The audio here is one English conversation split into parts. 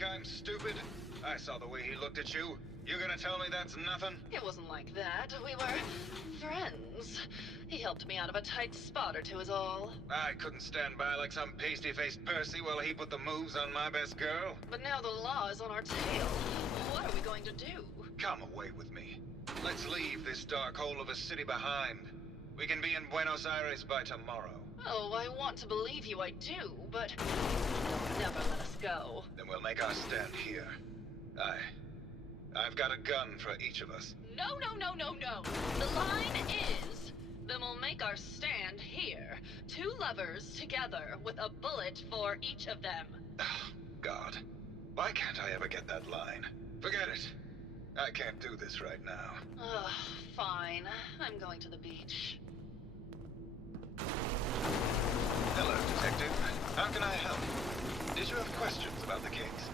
think I'm stupid? I saw the way he looked at you. You gonna tell me that's nothing? It wasn't like that. We were friends. He helped me out of a tight spot or two is all. I couldn't stand by like some pasty-faced Percy while he put the moves on my best girl. But now the law is on our tail. What are we going to do? Come away with me. Let's leave this dark hole of a city behind. We can be in Buenos Aires by tomorrow. Oh, I want to believe you, I do, but you'll never let us go. Then we'll make our stand here. I've got a gun for each of us. No. The line is, then we'll make our stand here. 2 lovers together with a bullet for each of them. Oh, God. Why can't I ever get that line? Forget it. I can't do this right now. Ugh, fine. I'm going to the beach. Hello, Detective. How can I help? Did you have questions about the case?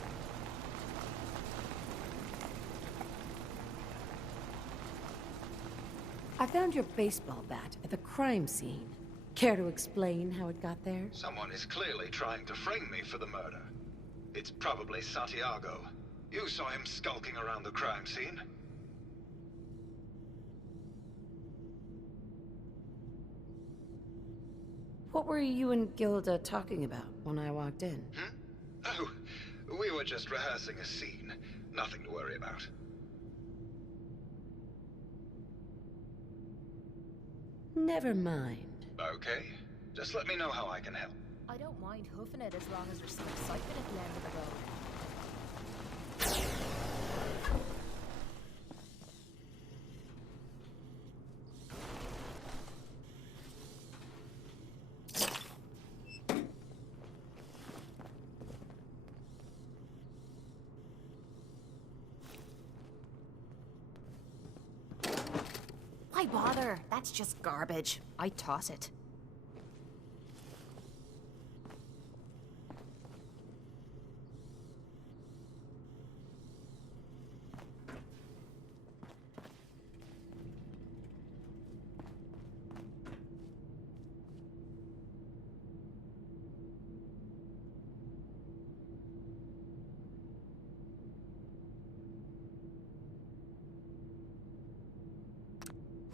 I found your baseball bat at the crime scene. Care to explain how it got there? Someone is clearly trying to frame me for the murder. It's probably Santiago. You saw him skulking around the crime scene. What were you and Gilda talking about when I walked in? Oh, we were just rehearsing a scene. Nothing to worry about. Never mind. Okay. Just let me know how I can help. I don't mind hoofing it as long as there's some excitement at the end of the road. Why bother? That's just garbage. I toss it.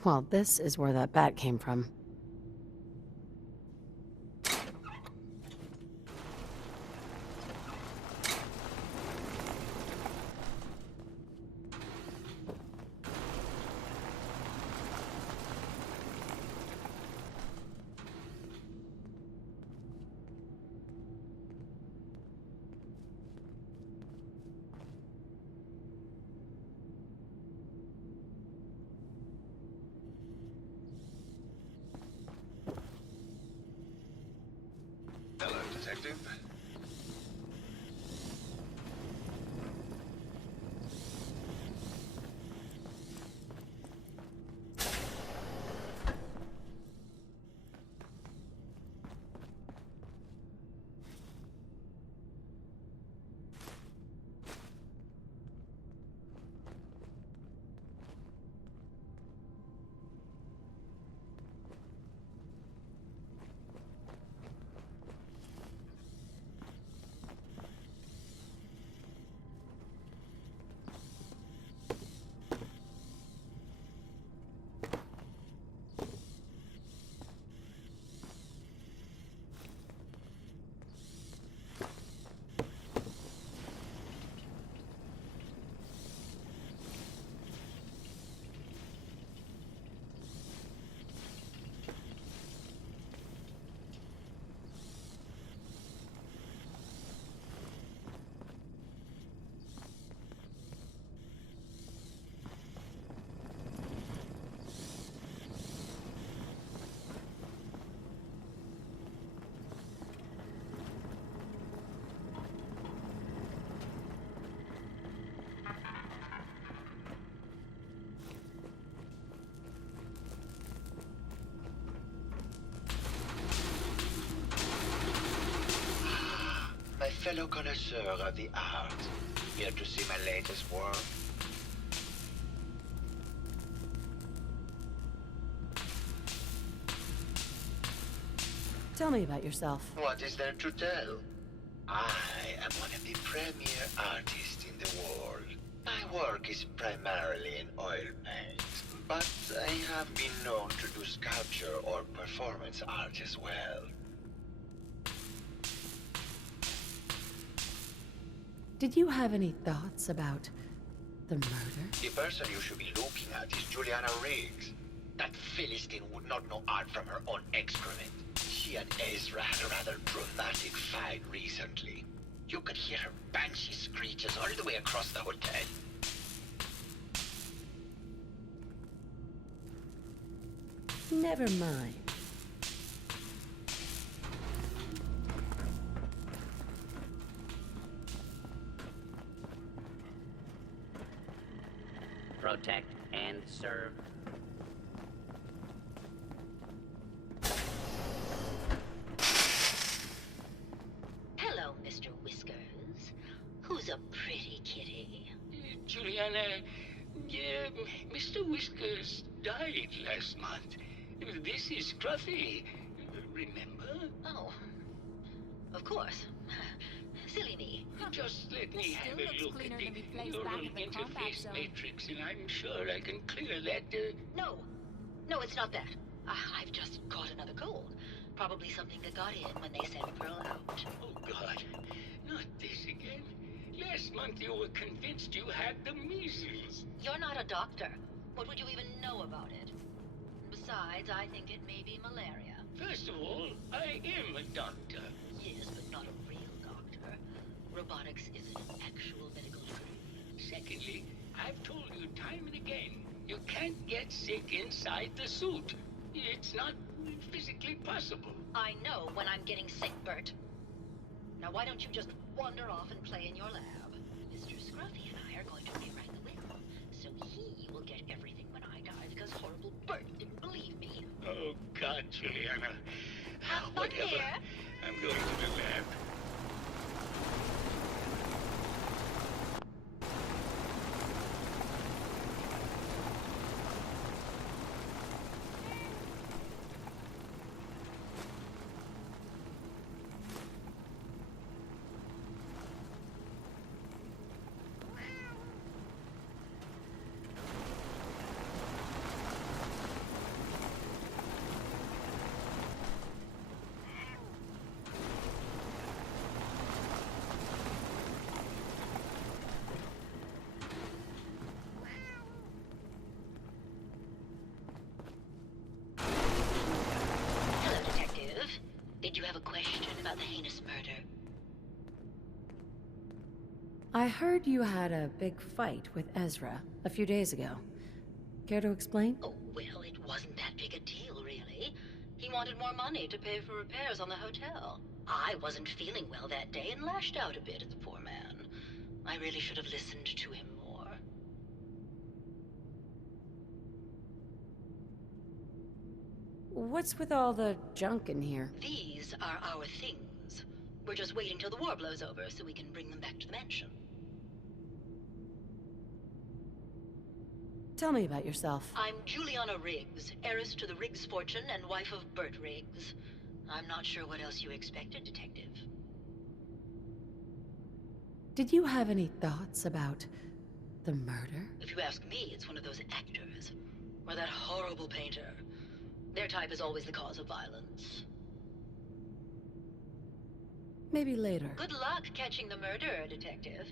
Well, this is where that bat came from. Hello, Detective. My fellow connoisseur of the arts, here to see my latest work. Tell me about yourself. What is there to tell? I am one of the premier artists in the world. My work is primarily in oil paint, but I have been known to do sculpture or performance art as well. Did you have any thoughts about the murder? The person you should be looking at is Juliana Riggs. That Philistine would not know art from her own excrement. She and Ezra had a rather dramatic fight recently. You could hear her banshee screeches all the way across the hotel. Never mind. Protect and serve. Hello, Mr. Whiskers. Who's a pretty kitty? Juliana, Mr. Whiskers died last month. This is Scruffy. Remember? Oh, of course. Silly me. Just let me have a look at the neural interface matrix, and I'm sure I can clear that. No. No, it's not that. I've just caught another cold. Probably something that got in when they sent Pearl out. Oh, God. Not this again. Last month you were convinced you had the measles. You're not a doctor. What would you even know about it? Besides, I think it may be malaria. First of all, I am a doctor. Yes, but not a real doctor. Robotics is an actual medical degree. Secondly, I've told you time and again, you can't get sick inside the suit. It's not physically possible. I know when I'm getting sick, Bert. Now why don't you just wander off and play in your lab? Mr. Scruffy and I are going to rewrite the will, so he will get everything when I die because horrible Bert didn't believe me. Oh, God, Juliana. Have fun Whatever. here. I'm going to the lab. Hello, Detective. Did you have a question about the heinous murder? I heard you had a big fight with Ezra a few days ago. Care to explain? Oh, well, it wasn't that big a deal, really. He wanted more money to pay for repairs on the hotel. I wasn't feeling well that day and lashed out a bit at the poor man. I really should have listened to him more. What's with all the junk in here? These are our things. We're just waiting till the war blows over so we can bring them back to the mansion. Tell me about yourself. I'm Juliana Riggs, heiress to the Riggs fortune and wife of Bert Riggs. I'm not sure what else you expected, Detective. Did you have any thoughts about the murder? If you ask me, it's one of those actors. Or that horrible painter. Their type is always the cause of violence. Maybe later. Good luck catching the murderer, Detective.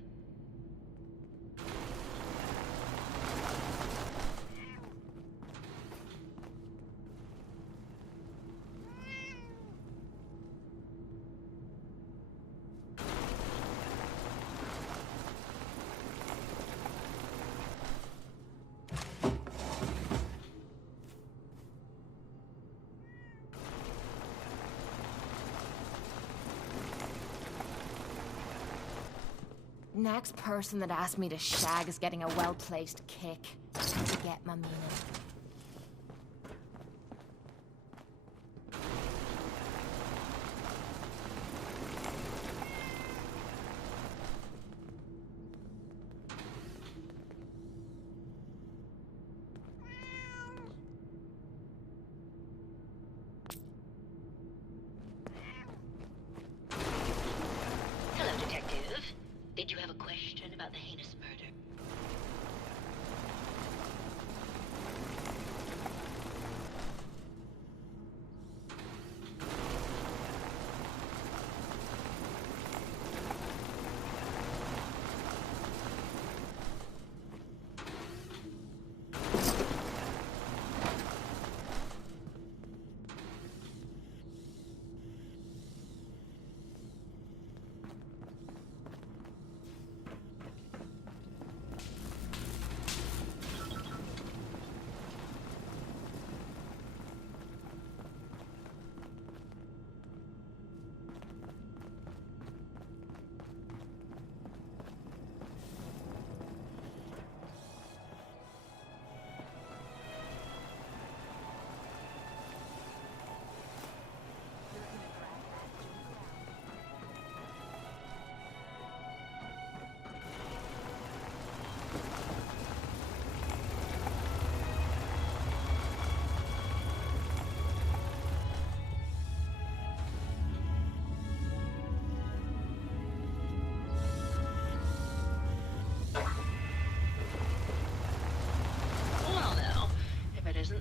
Next person that asks me to shag is getting a well-placed kick. You get my meaning.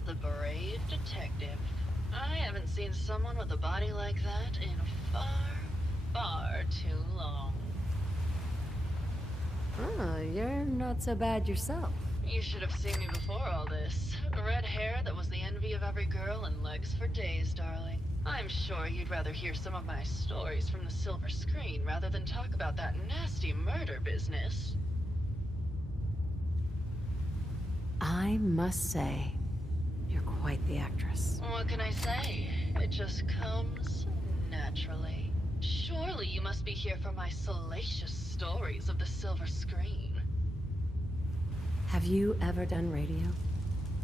the brave detective. I haven't seen someone with a body like that in far too long. Oh, you're not so bad yourself. You should have seen me before all this. Red hair that was the envy of every girl and legs for days, darling. I'm sure you'd rather hear some of my stories from the silver screen rather than talk about that nasty murder business. I must say, you're quite the actress. What can I say? It just comes naturally. Surely you must be here for my salacious stories of the silver screen. Have you ever done radio?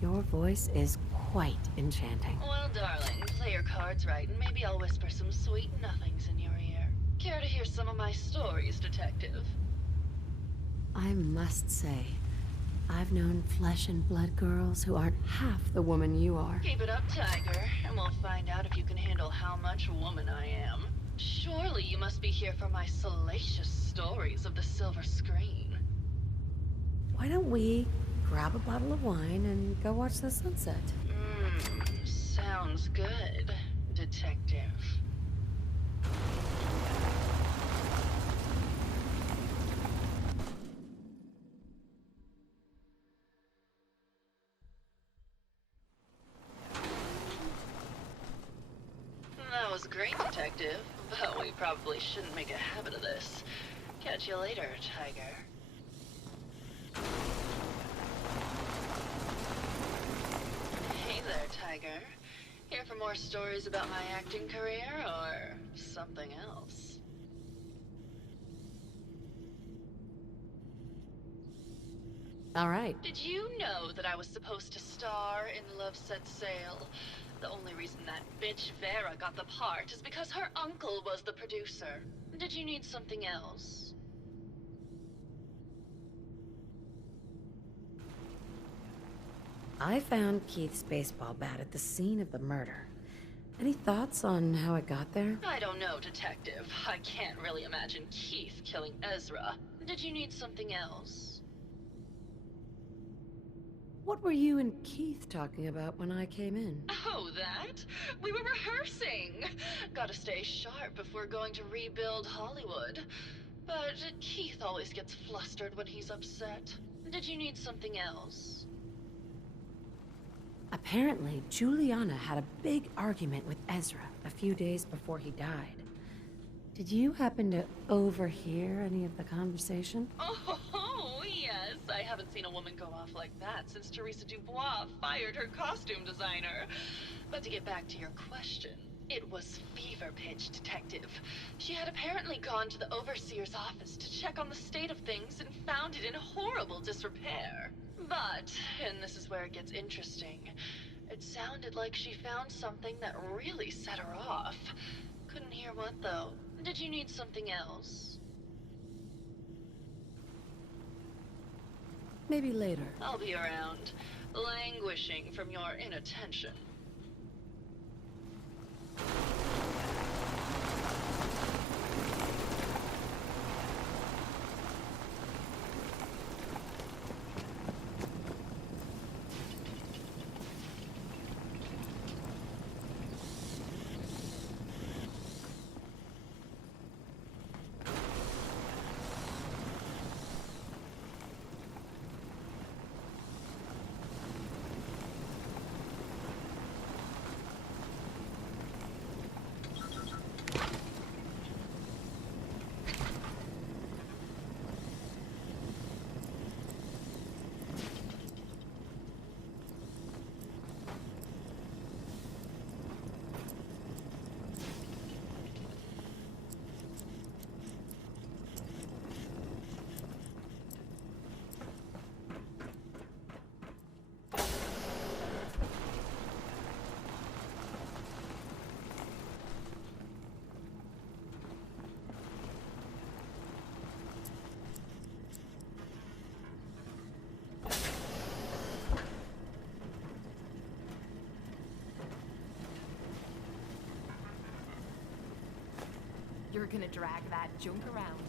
Your voice is quite enchanting. Well, darling, play your cards right and maybe I'll whisper some sweet nothings in your ear. Care to hear some of my stories, detective? I must say, I've known flesh and blood girls who aren't half the woman you are. Keep it up, Tiger, and we'll find out if you can handle how much woman I am. Surely you must be here for my salacious stories of the silver screen. Why don't we grab a bottle of wine and go watch the sunset? Sounds good, detective. That was great, detective, but we probably shouldn't make a habit of this. Catch you later, Tiger. Hey there, Tiger. Here for more stories about my acting career, or something else? All right. Did you know that I was supposed to star in Love Set Sail? The only reason that bitch Vera got the part is because her uncle was the producer. Did you need something else? I found Keith's baseball bat at the scene of the murder. Any thoughts on how it got there? I don't know, detective. I can't really imagine Keith killing Ezra. Did you need something else? What were you and Keith talking about when I came in? Oh, that? We were rehearsing. Gotta stay sharp if we're going to rebuild Hollywood. But Keith always gets flustered when he's upset. Did you need something else? Apparently, Juliana had a big argument with Ezra a few days before he died. Did you happen to overhear any of the conversation? Oh, yes. I haven't seen a woman go off like that since Teresa Dubois fired her costume designer. But to get back to your question, it was fever pitch, detective. She had apparently gone to the overseer's office to check on the state of things and found it in horrible disrepair. But, and this is where it gets interesting, it sounded like she found something that really set her off. Couldn't hear what, though. Did you need something else? Maybe later. I'll be around, languishing from your inattention. You're gonna drag that junk around.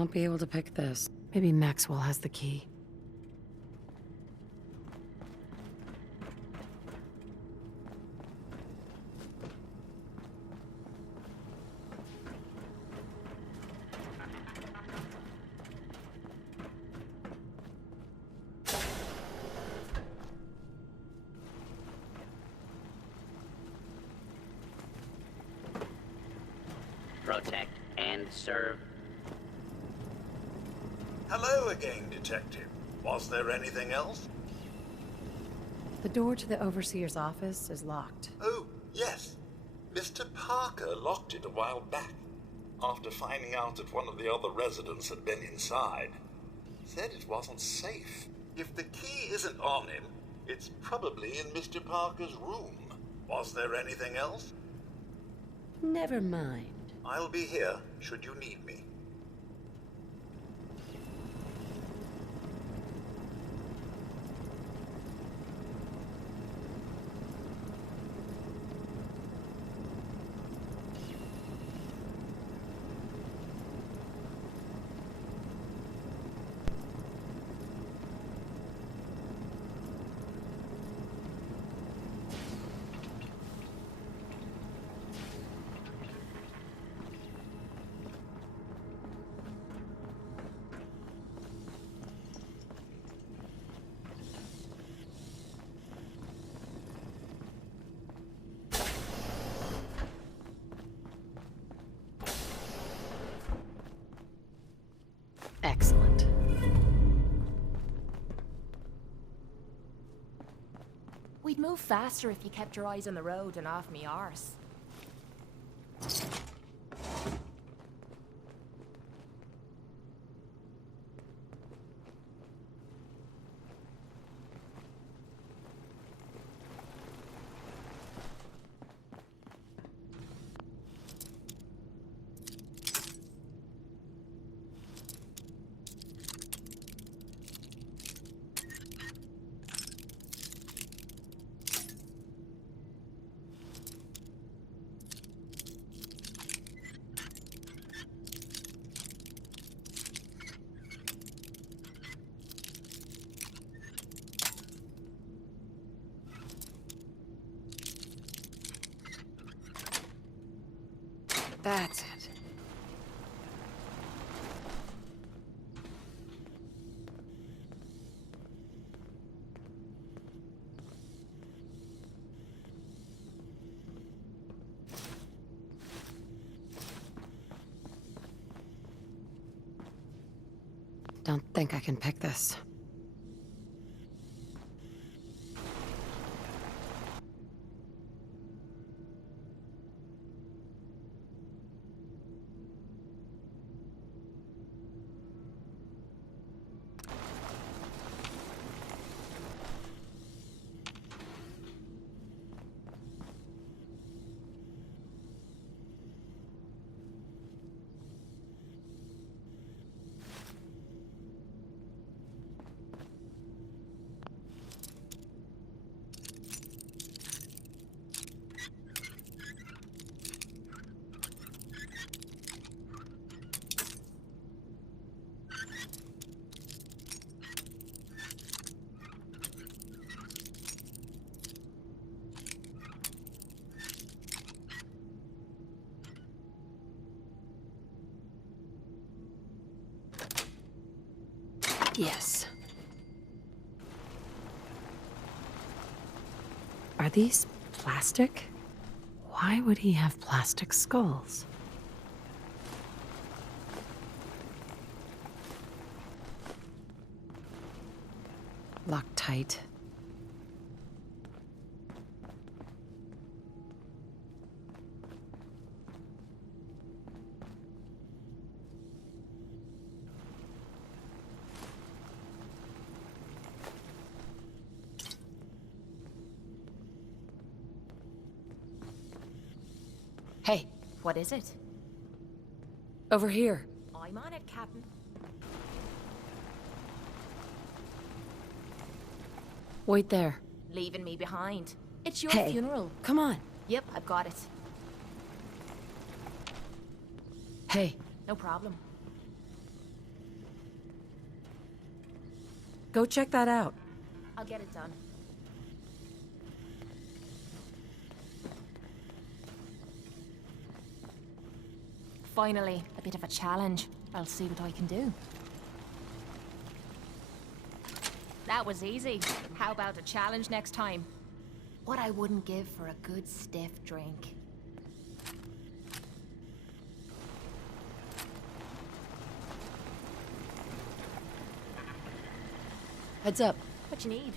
Won't be able to pick this. Maybe Maxwell has the key. Protect and serve. Hello again, Detective. Was there anything else? The door to the Overseer's office is locked. Oh, yes. Mr. Parker locked it a while back, after finding out that one of the other residents had been inside. Said it wasn't safe. If the key isn't on him, it's probably in Mr. Parker's room. Was there anything else? Never mind. I'll be here, should you need me. Excellent. We'd move faster if you kept your eyes on the road and off me arse. That's it. Don't think I can pick this. Yes. Are these plastic? Why would he have plastic skulls? Locked tight. Hey, What is it? over here. I'm on it, Captain. Wait there. Leaving me behind. It's your Hey, funeral. come on. Yep, I've got it. Hey, No problem. Go check that out. I'll get it done. Finally, a bit of a challenge. I'll see what I can do. That was easy. How about a challenge next time? What I wouldn't give for a good stiff drink. Heads up. What you need?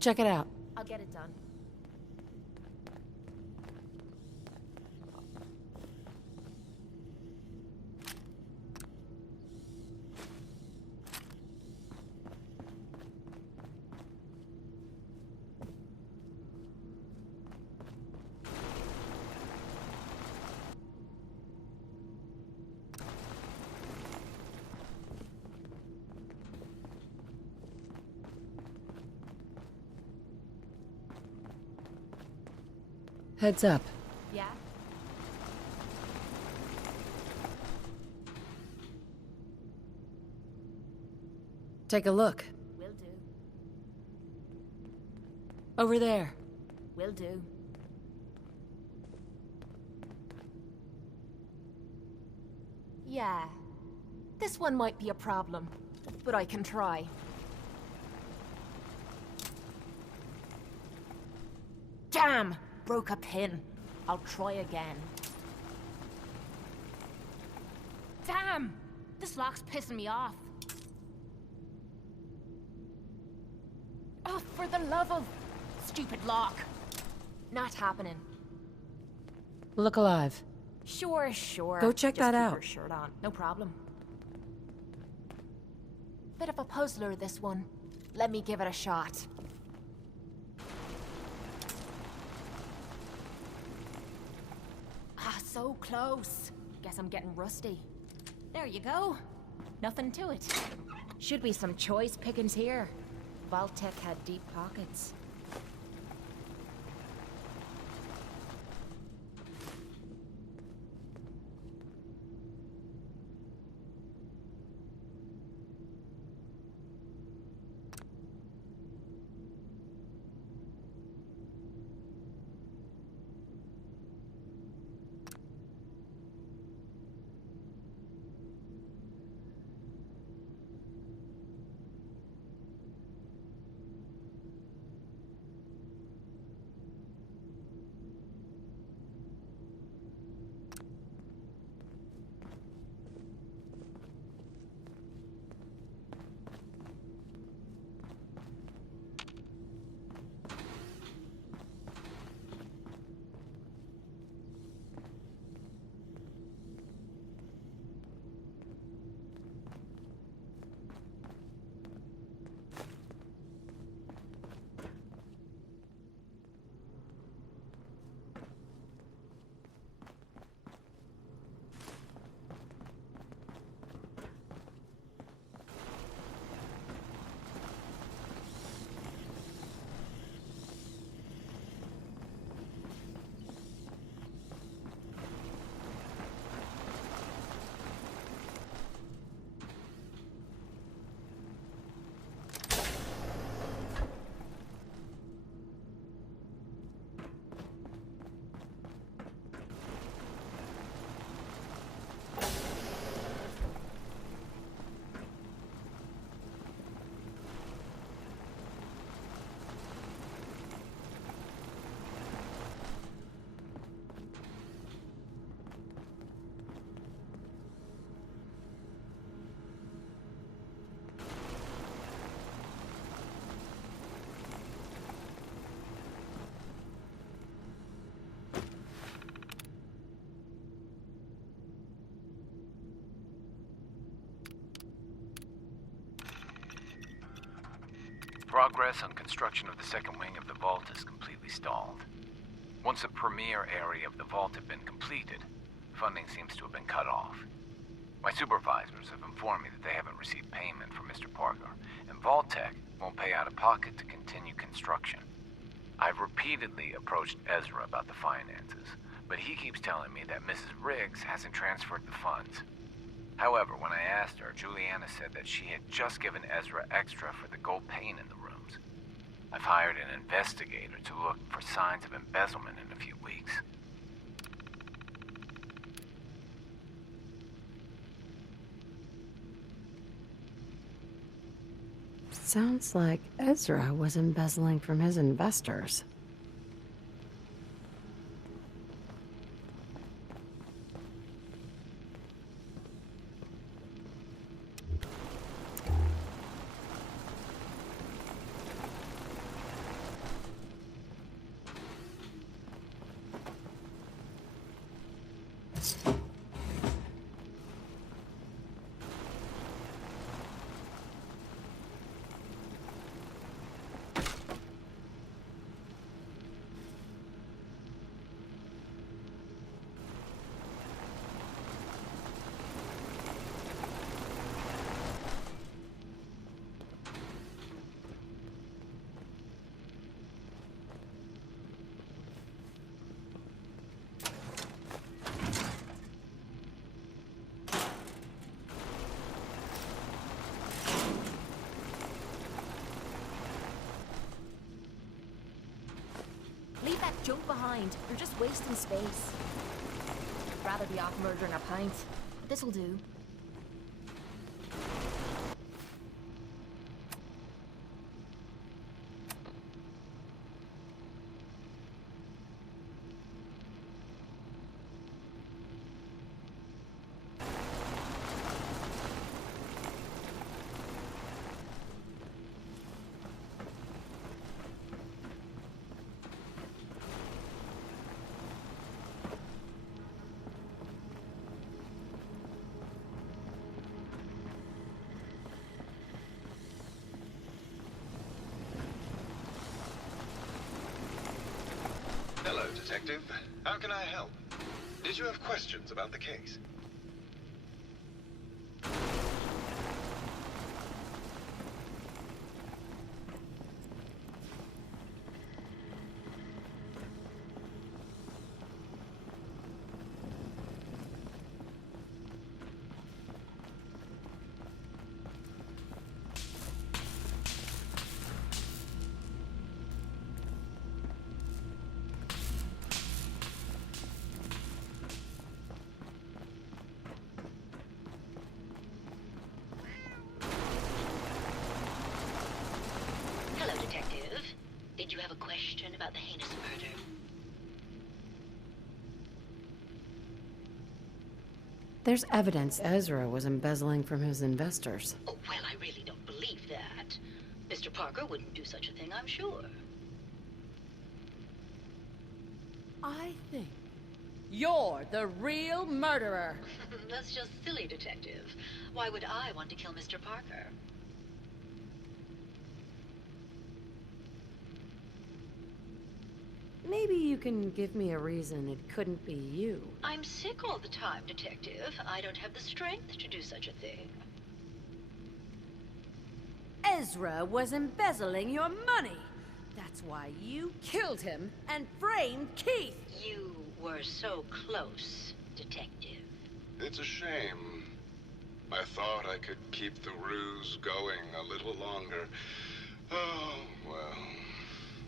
Check it out. I'll get it done. Heads up. Yeah? Take a look. Will do. Over there. Will do. Yeah. This one might be a problem, but I can try. Damn! Broke a pin. I'll try again. Damn! This lock's pissing me off. Oh, for the love of... stupid lock. Not happening. Look alive. Sure, sure. Go check that Just keep out. your shirt on. No problem. Bit of a puzzler, this one. Let me give it a shot. Ah, so close. Guess I'm getting rusty. There you go. Nothing to it. Should be some choice pickings here. Vault-Tec had deep pockets. Progress on construction of the second wing of the vault is completely stalled. Once the premier area of the vault had been completed, funding seems to have been cut off. My supervisors have informed me that they haven't received payment from Mr. Parker, and Vault-Tec won't pay out of pocket to continue construction. I've repeatedly approached Ezra about the finances, But he keeps telling me that Mrs. Riggs hasn't transferred the funds. However, when I asked her, Juliana said that she had just given Ezra extra for the gold paint in the rooms. I've hired an investigator to look for signs of embezzlement in a few weeks. Sounds like Ezra was embezzling from his investors. Leave that junk behind. You're just wasting space. I'd rather be off murdering a pint. This'll do. Hello, Detective. How can I help? Did you have questions about the case? Hello, Detective. Did you have a question about the heinous murder? There's evidence Ezra was embezzling from his investors. Oh, well, I really don't believe that. Mr. Parker wouldn't do such a thing, I'm sure. I think you're the real murderer. That's just silly, Detective. Why would I want to kill Mr. Parker? Maybe you can give me a reason it couldn't be you. I'm sick all the time, Detective. I don't have the strength to do such a thing. Ezra was embezzling your money. That's why you killed him and framed Keith. You were so close, Detective. It's a shame. I thought I could keep the ruse going a little longer. Oh, well.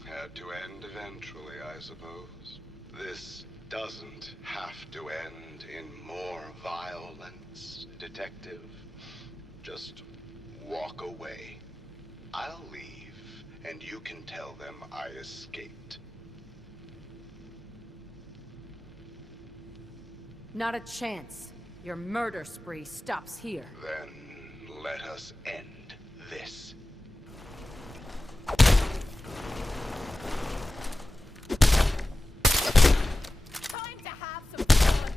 Had to end eventually, I suppose. This doesn't have to end in more violence, Detective. Just walk away. I'll leave, and you can tell them I escaped. Not a chance. Your murder spree stops here. Then let us end this. Time to have some fun.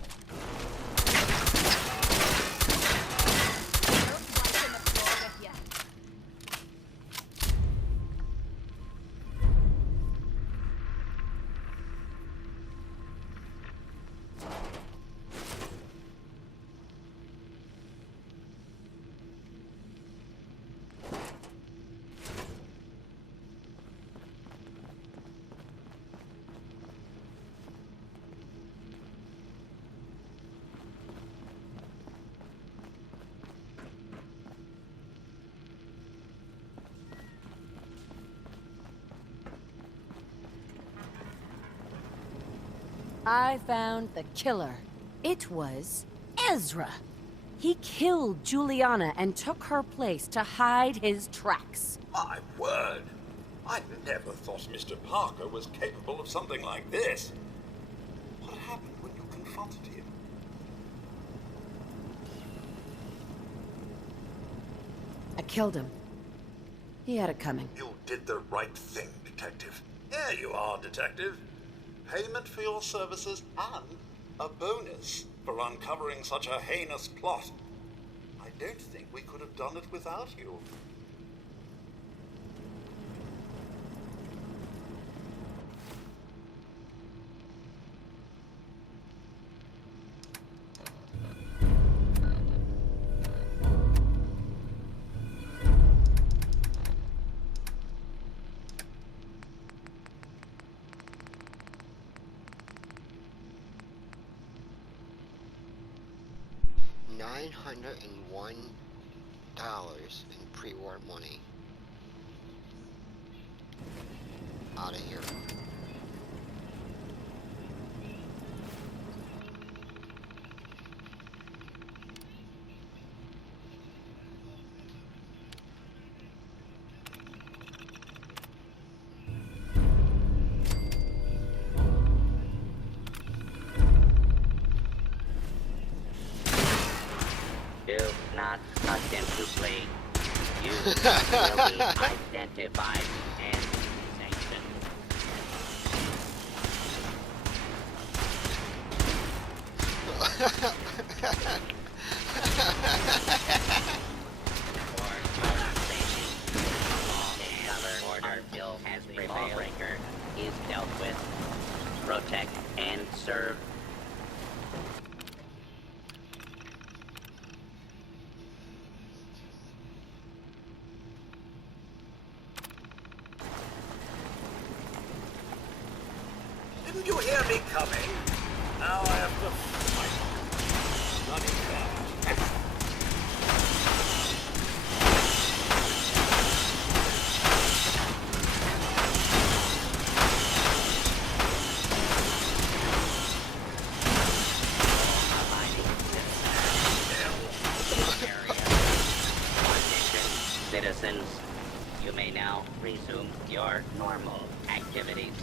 You're wiping the floor with ya. I found the killer. It was Ezra. He killed Juliana and took her place to hide his tracks. My word! I never thought Mr. Parker was capable of something like this. What happened when you confronted him? I killed him. He had it coming. You did the right thing, Detective. Here you are, Detective. Payment for your services and a bonus for uncovering such a heinous plot. I don't think we could have done it without you. $901 in pre-war money. Out of here. Do not ostensibly. You will be identified and sanctioned. Order bill as the lawbreaker is dealt with. Protect and serve. Didn't you hear me coming? Now I have to fight. Bloody hell. Citizens, you may now resume your normal activities.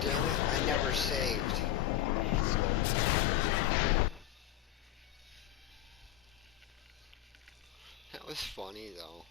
Damn it, I never saved. That was funny though.